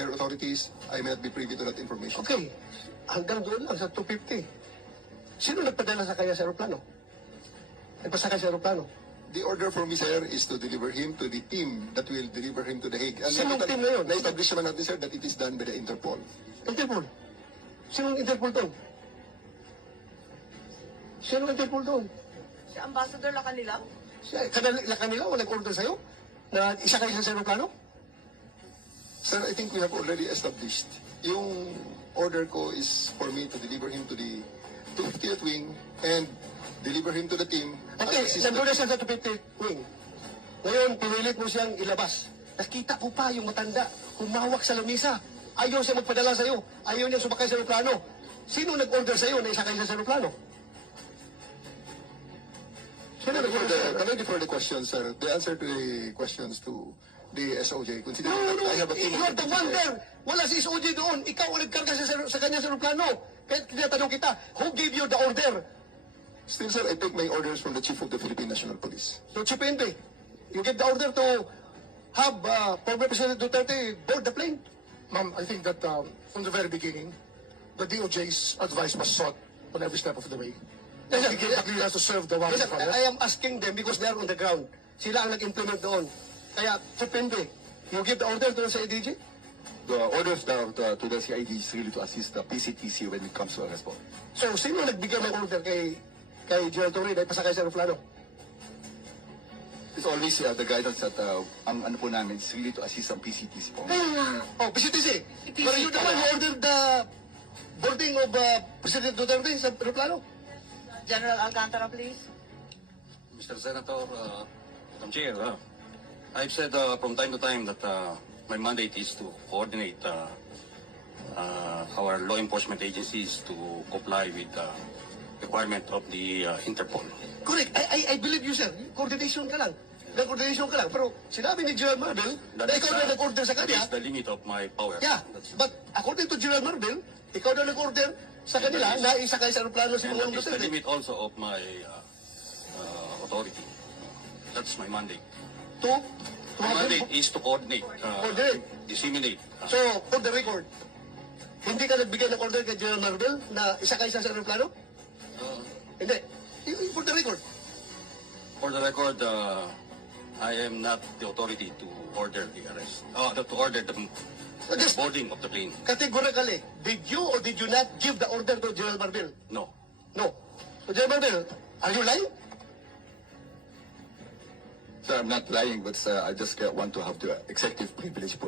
higher authorities, I may not be privy to that information. Okay, hanggang doon lang sa 250. Sino nagpadala sa kanya sa aeroplano? Nagpasakay sa aeroplano? The order for me, sir, is to deliver him to the team that will deliver him to The Hague. And Sinong team na yun? Na-establish naman natin, sir, that it is done by the Interpol. Interpol. Sinong Interpol doon? Sinong Interpol doon? Si Ambassador Lacanilao? Kanila o nag-order sa'yo? Na isa kayo sa aeroplano? Sir, I think we have already established. Yung order ko is for me to deliver him to the 250th wing and deliver him to the team. Okay, as assistant. nandun na siya sa 250 wing. Ngayon, pinilit mo siyang ilabas. Nakita ko pa yung matanda, humawak sa lamisa. Ayaw siya magpadala sa'yo. Ayaw niya sumakay sa aeroplano. Sino nag-order sa'yo na isakay siya sa aeroplano? Sino nag-order sa'yo? Can I defer the questions, sir? The answer to the questions to the SOJ. Considering No, that I have a team you of are the one there. Wala si SOJ doon. Ikaw ang nagkarga sa kanya sa aeroplano. Kaya tinatanong kita, who gave you the order? Still, sir, I take my orders from the Chief of the Philippine National Police. So, Chief PNP, you give the order to have former President Duterte board the plane? Ma'am, I think that from the very beginning, the DOJ's advice was sought on every step of the way. Yes, sir. We gave the clearance to serve the warrant Yes, sir. of arrest. I am asking them because they are on the ground. Sila ang nag-implement doon. Kaya, Chief PNP, you give the order to sa ADG? The orders to the CID is really to assist the PCTC when it comes to arrest po. So, sino nagbigay ng order kay General Torre dahil pasakay sa aeroplano? It's always the guidance that ang ano po namin is really to assist ang PCTC po. Kaya nga. Oh, PCTC. Pero you naman who ordered the boarding of President Duterte sa aeroplano? General Alcantara, please. Mr. Senator, Madam Chair, I've said from time to time that my mandate is to coordinate our law enforcement agencies to comply with the requirement of the Interpol. Correct. I believe you, sir. Coordination ka lang. Nag-coordination ka lang. Pero sinabi ni General Marvel na ikaw na nag-order sa That kanya. is the limit of my power. Yeah. But according to General Marvel, ikaw na nag-order sa kanila na isakay sa aeroplano si And Pangulong that is the Duterte. limit also of my authority. That's my mandate. To My have mandate him- is to coordinate, Coordinate. disseminate. So, for the record, hindi ka nagbigay ng order kay General Marvel na isakay siya sa aeroplano? Hindi. For the record. For the record, I am not the authority to order the arrest, to order the Just boarding of the plane. categorically, did you or did you not give the order to General Marvel? No. No. So, General Marvel, are you lying? Sir, I'm not lying, but I just want to have the executive privilege po.